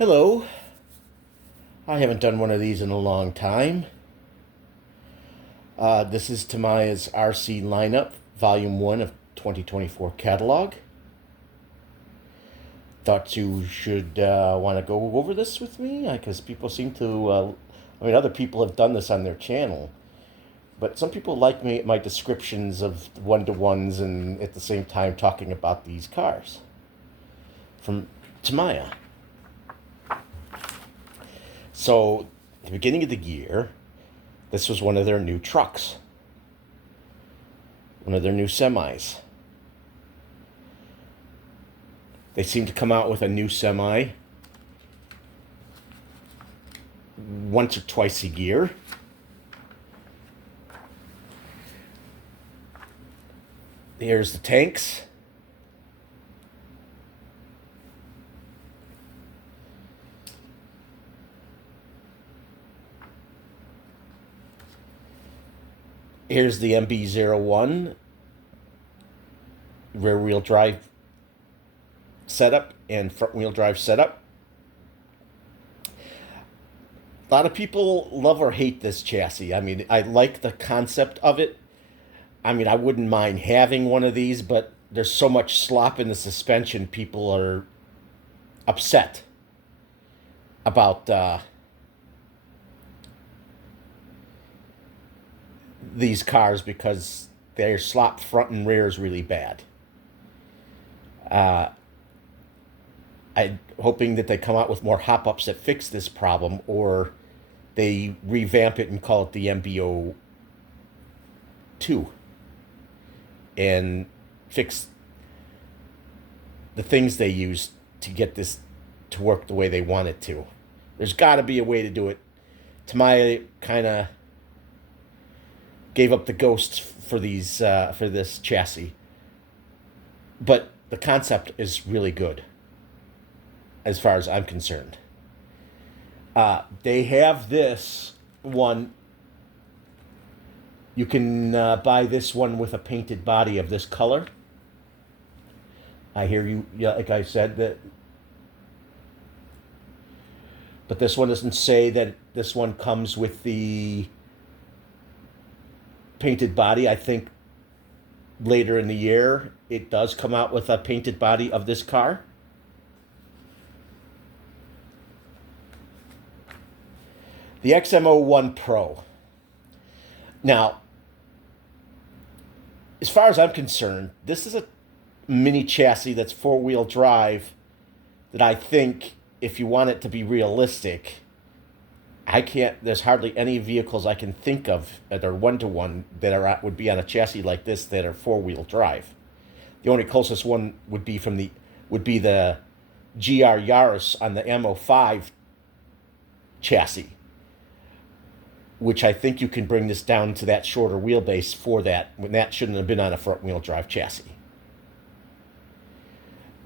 Hello. I haven't done one of these in a long time. This is Tamaya's RC lineup, Volume 1 of 2024 catalog. Thought you should want to go over this with me because people seem to, other people have done this on their channel, but some people like my descriptions of one-to-ones and at the same time talking about these cars from Tamaya. So, at the beginning of the year, this was one of their new trucks, one of their new semis. They seem to come out with a new semi once or twice a year. Here's the tanks. Here's the MB-01 rear-wheel drive setup and front-wheel drive setup. A lot of people love or hate this chassis. I mean, I like the concept of it. I mean, I wouldn't mind having one of these, but there's so much slop in the suspension, people are upset about these cars because their slop front and rear is really bad. I'm hoping that they come out with more hop-ups that fix this problem, or they revamp it and call it the MBO 2 and fix the things they use to get this to work the way they want it to. There's got to be a way to do it. Tamaya kind of gave up the ghost for this chassis, but the concept is really good as far as I'm concerned. They have this one. You can buy this one with a painted body of this color. I hear you, yeah, like I said, that. But this one doesn't say that this one comes with the painted body. I think later in the year it does come out with a painted body of this car. The XM01 Pro. Now, as far as I'm concerned, this is a mini chassis that's four-wheel drive that I think, if you want it to be realistic, there's hardly any vehicles I can think of that are one-to-one that would be on a chassis like this that are four-wheel drive. The only closest one would be the GR Yaris on the M05 chassis, which I think you can bring this down to that shorter wheelbase for that, when that shouldn't have been on a front-wheel drive chassis.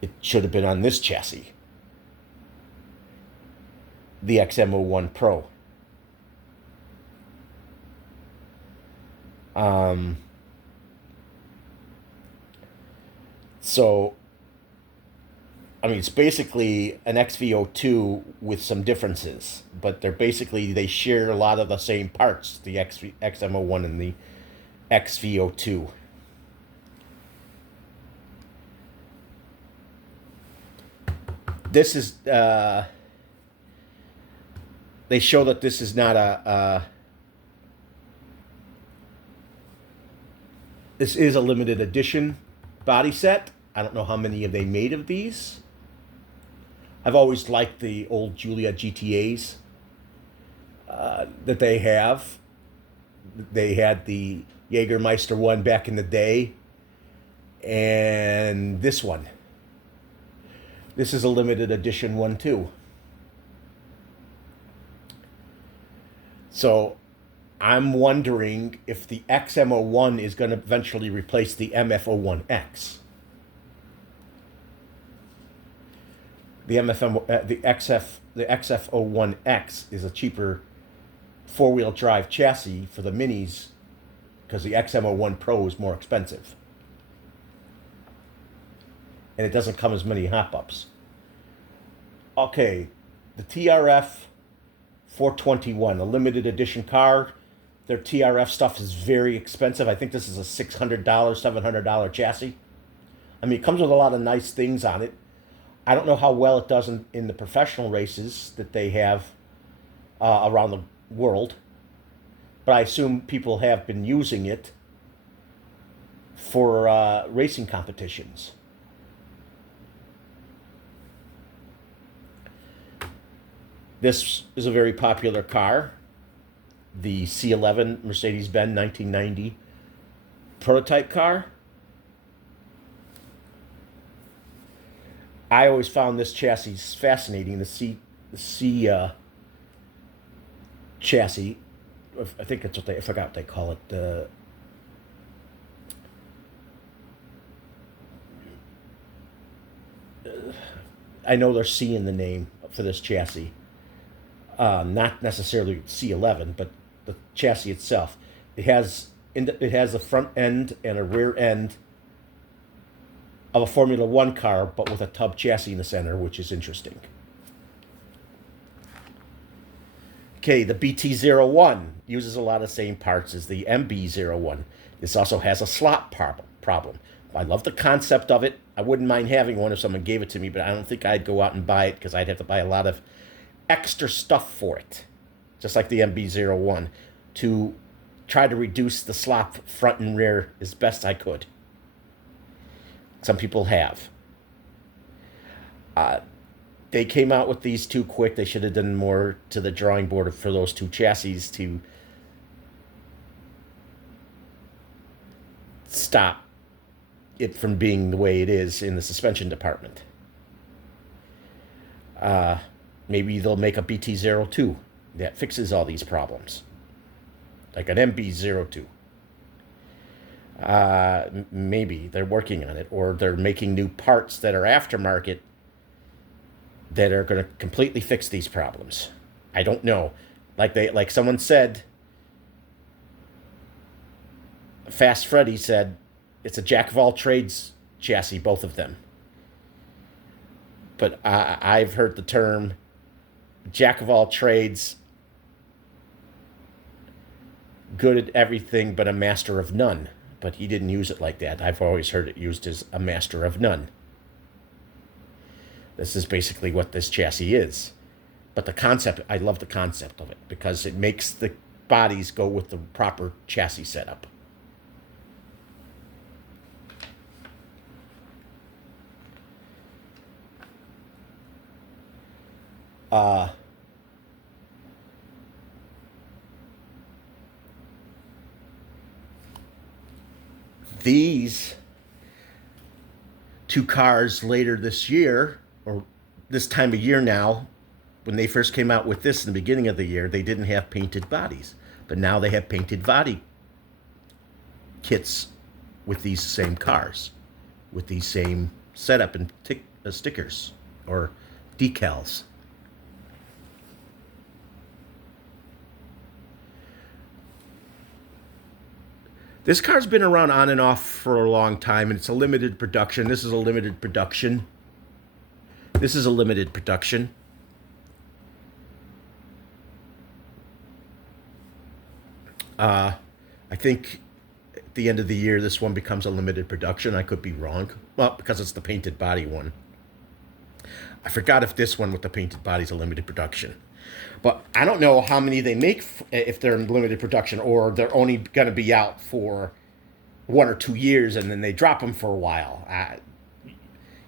It should have been on this chassis, the XM01 Pro. So, I mean, it's basically an XV02 with some differences, but they share a lot of the same parts, the XM01 and the XV02. This is, they show that this is not this is a limited edition body set. I don't know how many have they made of these. I've always liked the old Giulia GTAs that they have. They had the Jägermeister one back in the day, and this one. This is a limited edition one too. So I'm wondering if the XM01 is going to eventually replace the MF01X. The XF01X is a cheaper four-wheel drive chassis for the minis because the XM01 Pro is more expensive. And it doesn't come as many hop-ups. Okay, the TRF 421, a limited edition car. Their TRF stuff is very expensive. I think this is a $600, $700 chassis. I mean, it comes with a lot of nice things on it. I don't know how well it does in the professional races that they have around the world, but I assume people have been using it for racing competitions. This is a very popular car, the C11 Mercedes-Benz 1990 prototype car. I always found this chassis fascinating. The C chassis, I think that's what I forgot what they call it. I know there's C in the name for this chassis. Not necessarily C11, but the chassis itself. It has a front end and a rear end of a Formula One car, but with a tub chassis in the center, which is interesting. Okay, the BT01 uses a lot of the same parts as the MB01. This also has a slot problem. I love the concept of it. I wouldn't mind having one if someone gave it to me, but I don't think I'd go out and buy it because I'd have to buy a lot of extra stuff for it, just like the MB01, to try to reduce the slop front and rear as best I could. Some people have. They came out with these too quick. They should have done more to the drawing board for those two chassis to stop it from being the way it is in the suspension department. Maybe they'll make a BT02 that fixes all these problems, like an MB02. Maybe they're working on it, or they're making new parts that are aftermarket that are going to completely fix these problems. I don't know. Like someone said, Fast Freddy said, it's a jack of all trades chassis, both of them. But I've heard the term jack of all trades, good at everything but a master of none. But he didn't use it like that. I've always heard it used as a master of none. This is basically what this chassis is. But the concept, I love the concept of it because it makes the bodies go with the proper chassis setup. These two cars later this year, or this time of year now, when they first came out with this in the beginning of the year, they didn't have painted bodies. But now they have painted body kits with these same cars, with these same setup and stickers or decals. This car's been around on and off for a long time, and it's a limited production. This is a limited production. This is a limited production. I think at the end of the year, this one becomes a limited production. I could be wrong. Well, because it's the painted body one. I forgot if this one with the painted body is a limited production. But I don't know how many they make if they're in limited production, or they're only going to be out for 1 or 2 years and then they drop them for a while.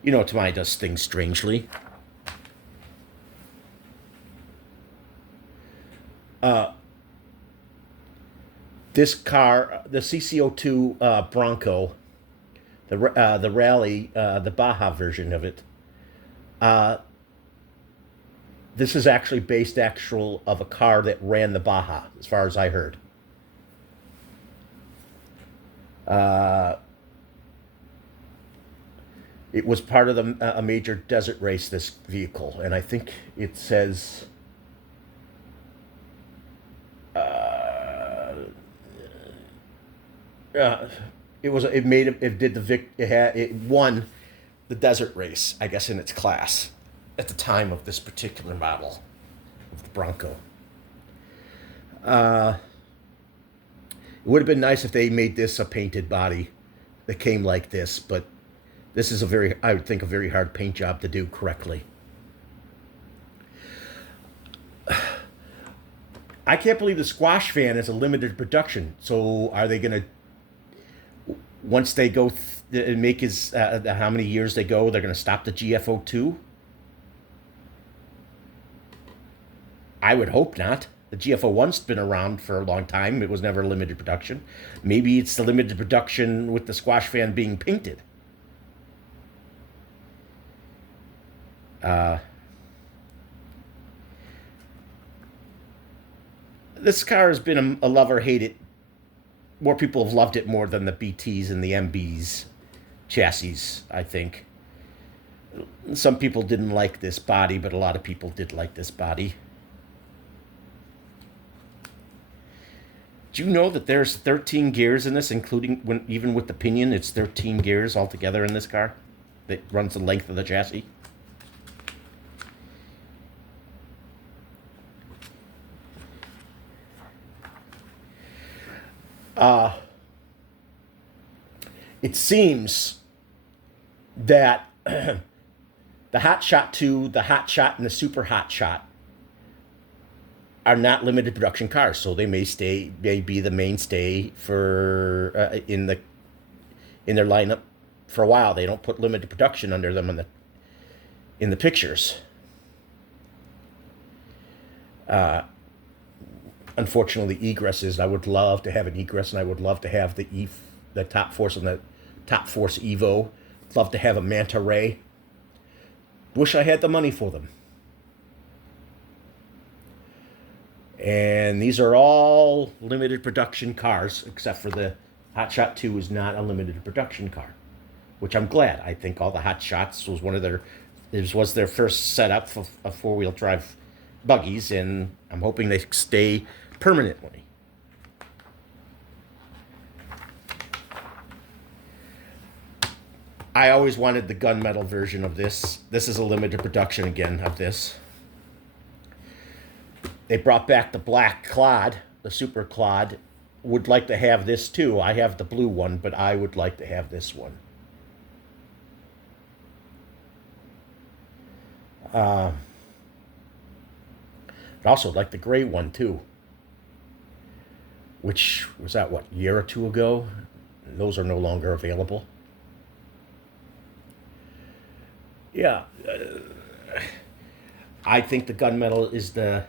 Tamai does things strangely. This car, the CC02 Bronco, the Rally, the Baja version of it, this is actually based of a car that ran the Baja, as far as I heard. It was part of a major desert race, this vehicle, and I think it says it won the desert race, I guess, in its class. at the time of this particular model of the Bronco. Uh, it would have been nice if they made this a painted body that came like this, but this is I would think, a very hard paint job to do correctly. I can't believe the squash fan is a limited production. So are they going to, once they go make his, how many years they go, they're going to stop the GFO2? I would hope not. The GFO1's been around for a long time. It was never a limited production. Maybe it's the limited production with the squash fan being painted. This car has been a love or hate it. More people have loved it more than the BTs and the MBs chassis, I think. Some people didn't like this body, but a lot of people did like this body. Do you know that there's 13 gears in this, including even with the pinion, it's 13 gears altogether in this car that runs the length of the chassis? It seems that the Hot Shot 2, the Hot Shot, and the Super Hot Shot are not limited production cars, so they may be the mainstay for in their lineup for a while. They don't put limited production under them in the pictures. Unfortunately, egresses. I would love to have an egress, and I would love to have the Top Force and the Top Force Evo. Love to have a Manta Ray. Wish I had the money for them. And these are all limited production cars, except for the Hot Shot 2 is not a limited production car, which I'm glad. I think all the Hot Shots was was their first setup for a four-wheel drive buggies, and I'm hoping they stay permanently. I always wanted the gunmetal version of this. This is a limited production again of this. They brought back the black Clod, the Super Clod. Would like to have this too. I have the blue one, but I would like to have this one. I'd also like the gray one too, which was that, what, a year or two ago? Those are no longer available. Yeah, I think the gunmetal is the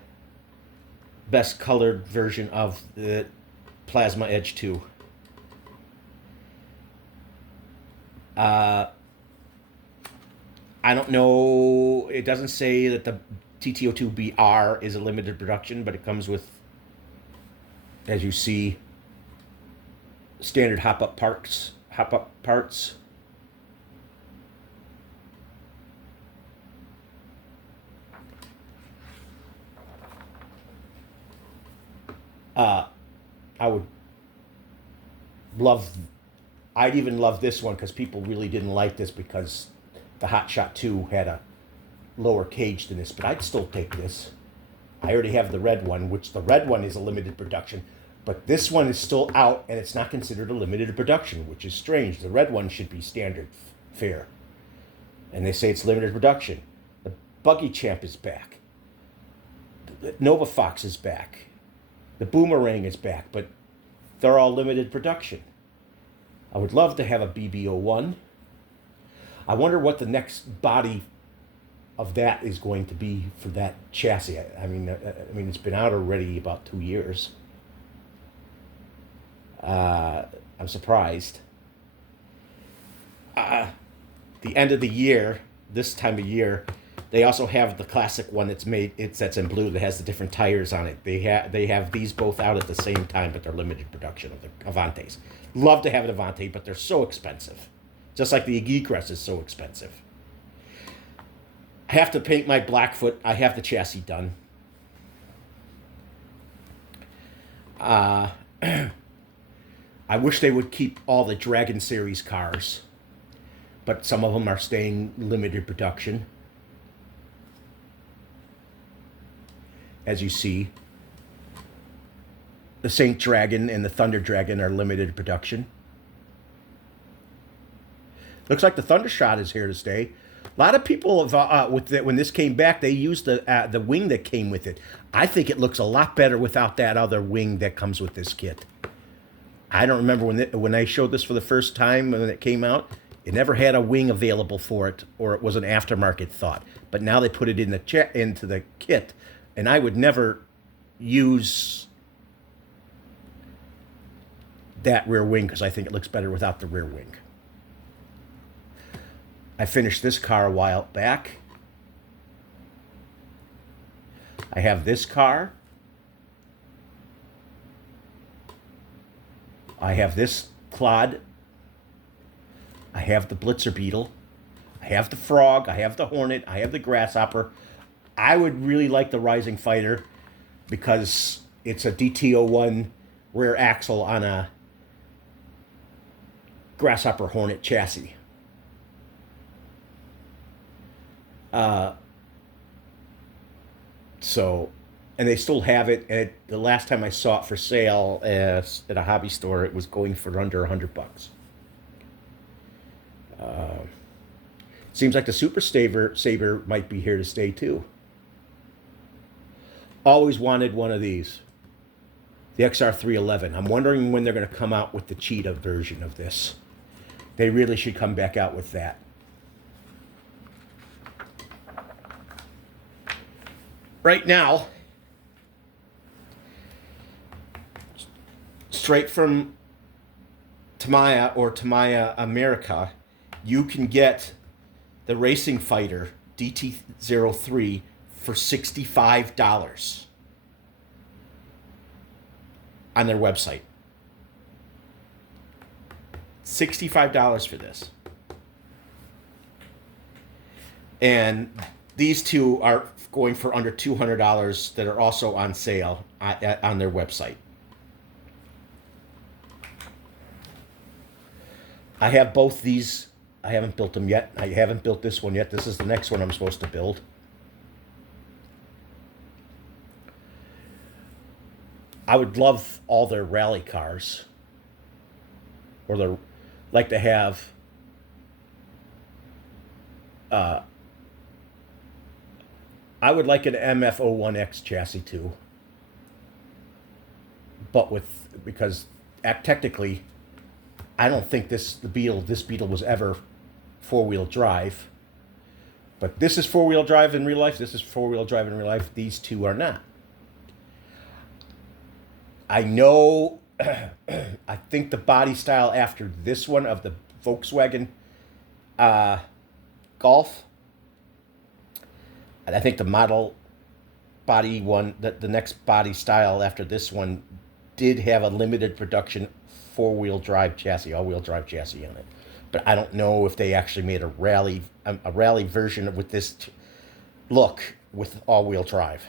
best colored version of the Plasma Edge 2. I don't know. It doesn't say that the TTO2BR is a limited production, but it comes with, as you see, standard hop-up parts. I'd even love this one because people really didn't like this because the Hot Shot 2 had a lower cage than this, but I'd still take this. I already have the red one, which the red one is a limited production, but this one is still out and it's not considered a limited production, which is strange. The red one should be standard fare, and they say it's limited production. The Buggy Champ is back. The Nova Fox is back. The Boomerang is back, but they're all limited production. I would love to have a BB-01. I wonder what the next body of that is going to be for that chassis. I mean, it's been out already about 2 years. I'm surprised. The end of the year, this time of year, they also have the classic one that's in blue that has the different tires on it. They have these both out at the same time, but they're limited production of the Avantes. Love to have an Avante, but they're so expensive. Just like the Egress is so expensive. I have to paint my Blackfoot. I have the chassis done. I wish they would keep all the Dragon Series cars, but some of them are staying limited production. as you see. The Saint Dragon and the Thunder Dragon are limited production. Looks like the Thundershot is here to stay. A lot of people have, when this came back, they used the wing that came with it. I think it looks a lot better without that other wing that comes with this kit. I don't remember when I showed this for the first time when it came out. It never had a wing available for it, or it was an aftermarket thought. But now they put it in into the kit, and I would never use that rear wing because I think it looks better without the rear wing. I finished this car a while back. I have this car. I have this Clod. I have the Blitzer Beetle. I have the Frog. I have the Hornet. I have the Grasshopper. I would really like the Rising Fighter because it's a DT01 rear axle on a Grasshopper Hornet chassis. And they still have it. And the last time I saw it for sale at a hobby store, it was going for under $100. Seems like the Super Saber might be here to stay too. Always wanted one of these. The XR311. I'm wondering when they're going to come out with the Cheetah version of this. They really should come back out with that. Right now, straight from Tamiya or Tamiya America, you can get the Racing Fighter DT03 for $65 on their website. $65 for this. And these two are going for under $200 that are also on sale on their website. I have both these. I haven't built them yet. I haven't built this one yet. This is the next one I'm supposed to build. I would love all their rally cars. Or they're like to have I would like an MF-01X chassis too. But because technically I don't think this Beetle was ever four-wheel drive. But this is four-wheel drive in real life. This is four-wheel drive in real life. These two are not. I know, I think the body style after this one of the Volkswagen Golf, and I think the model body one, the next body style after this one did have a limited production four-wheel drive chassis, all-wheel drive chassis on it. But I don't know if they actually made a rally version with this look with all-wheel drive.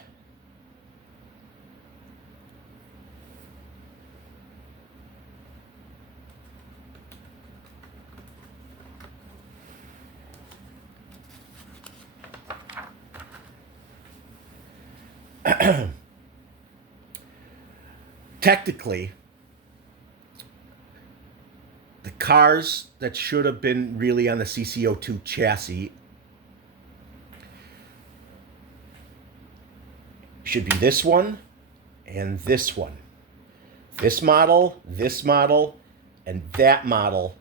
Technically, the cars that should have been really on the CC02 chassis should be this one and this one. This model, and that model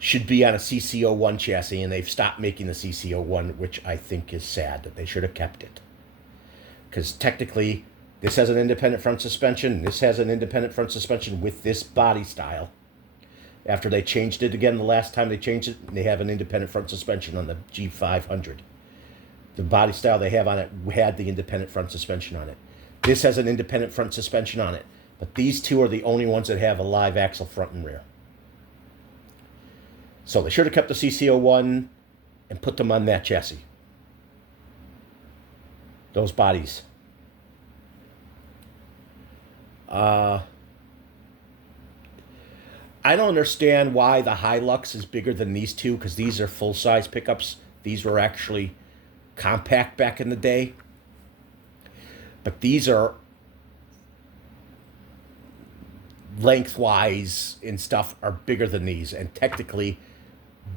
should be on a CC01 chassis, and they've stopped making the CC01, which I think is sad that they should have kept it. Because technically, this has an independent front suspension. This has an independent front suspension with this body style. After they changed it again the last time they changed it, they have an independent front suspension on the G500. The body style they have on it had the independent front suspension on it. This has an independent front suspension on it. But these two are the only ones that have a live axle front and rear. So they should have kept the CC01 and put them on that chassis. Those bodies. I don't understand why the Hilux is bigger than these two, because these are full-size pickups. These were actually compact back in the day. But these are lengthwise and stuff are bigger than these, and technically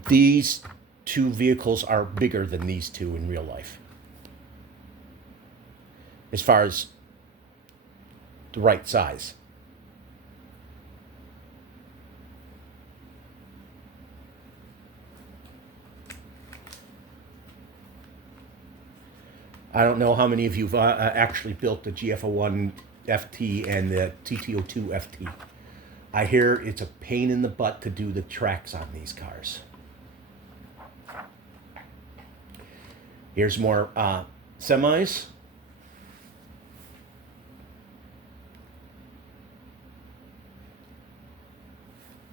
these two vehicles are bigger than these two in real life as far as the right size. I don't know how many of you've actually built the GF01 FT and the TT02 FT. I hear it's a pain in the butt to do the tracks on these cars. Here's more semis.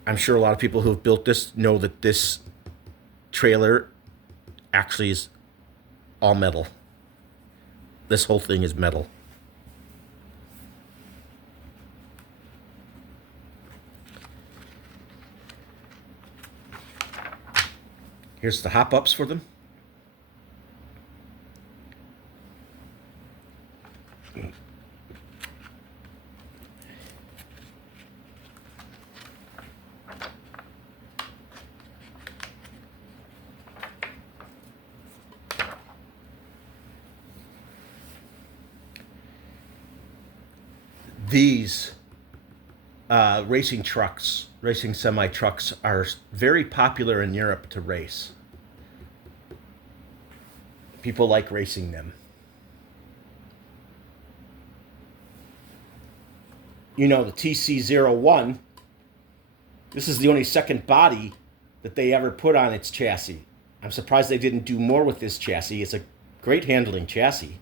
I'm sure a lot of people who have built this know that this trailer actually is all metal. This whole thing is metal. Here's the hop-ups for them. These racing trucks, racing semi-trucks, are very popular in Europe to race. People like racing them. You know, the TC01, this is the only second body that they ever put on its chassis. I'm surprised they didn't do more with this chassis. It's a great handling chassis.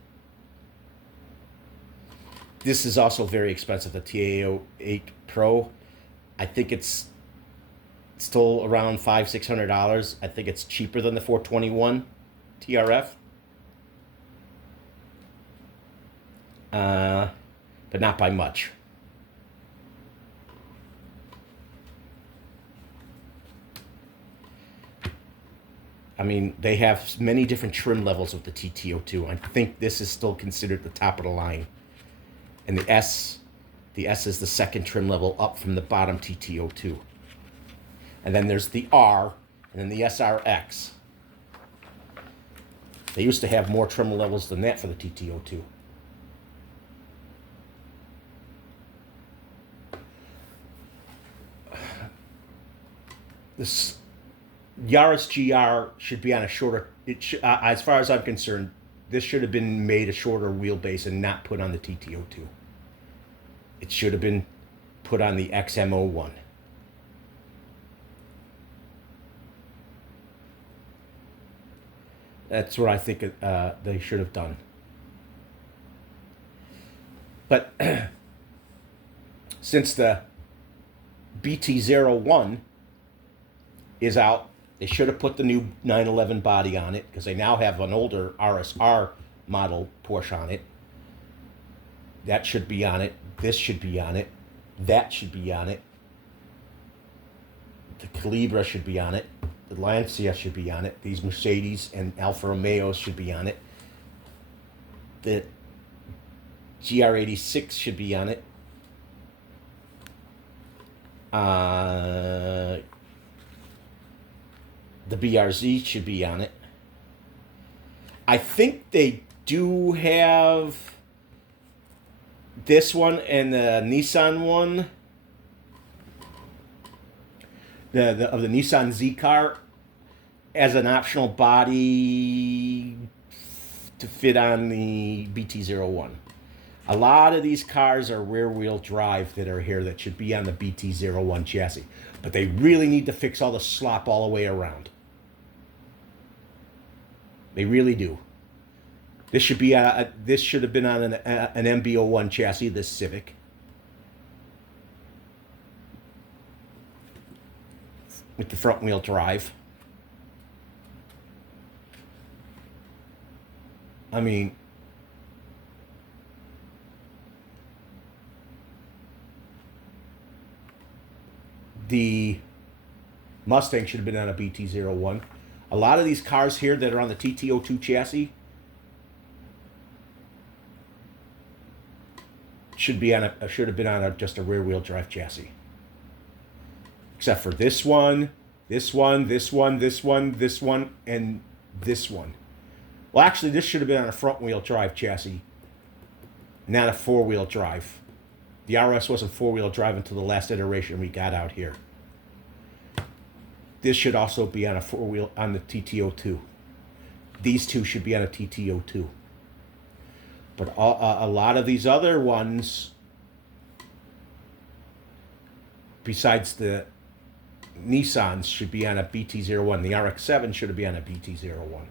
This is also very expensive, the TA08 Pro. I think it's still around $500-600. I think it's cheaper than the 421 TRF. But not by much. I mean, they have many different trim levels of the TT02. I think this is still considered the top of the line. And the S is the second trim level up from the bottom TT02. And then there's the R, and then the SRX. They used to have more trim levels than that for the TT02. This Yaris GR should be on a shorter, as far as I'm concerned, this should have been made a shorter wheelbase and not put on the TT02. It should have been put on the XM01. That's what I think they should have done. But since the BT01 is out, they should have put the new 911 body on it, because they now have an older RSR model Porsche on it. That should be on it. This should be on it. That should be on it. The Calibra should be on it. The Lancia should be on it. These Mercedes and Alfa Romeos should be on it. The GR86 should be on it. The BRZ should be on it. I think they do have this one and the Nissan one, the Nissan Z car, as an optional body to fit on the BT01. A lot of these cars are rear-wheel drive that are here that should be on the BT01 chassis, but they really need to fix all the slop all the way around. They really do. This should be this should have been on an MB01 chassis, this Civic. With the front wheel drive. I mean, the Mustang should have been on a BT01. A lot of these cars here that are on the TT02 chassis should have been on just a rear wheel drive chassis. Except for this one, this one, this one, this one, this one, and this one. Well, actually, this should have been on a front wheel drive chassis, not a four wheel drive. The RS wasn't four wheel drive until the last iteration we got out here. This should also be on a four wheel on the TT02. These two should be on a TT02. But a lot of these other ones, besides the Nissans, should be on a BT01. The RX-7 should be on a BT01.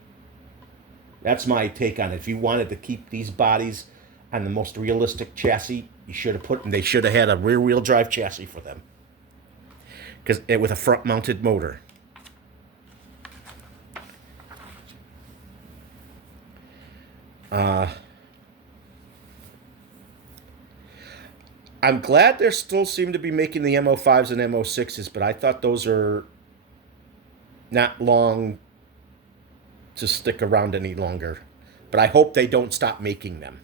That's my take on it. If you wanted to keep these bodies on the most realistic chassis, you should have put them. They should have had a rear-wheel drive chassis for them, because with a front-mounted motor. I'm glad they still seem to be making the MO5s and MO6s, but I thought those are not long to stick around any longer. But I hope they don't stop making them.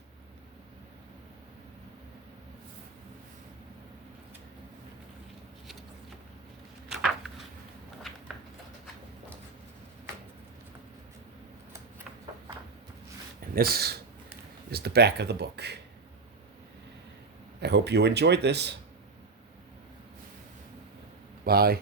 And this is the back of the book. I hope you enjoyed this. Bye.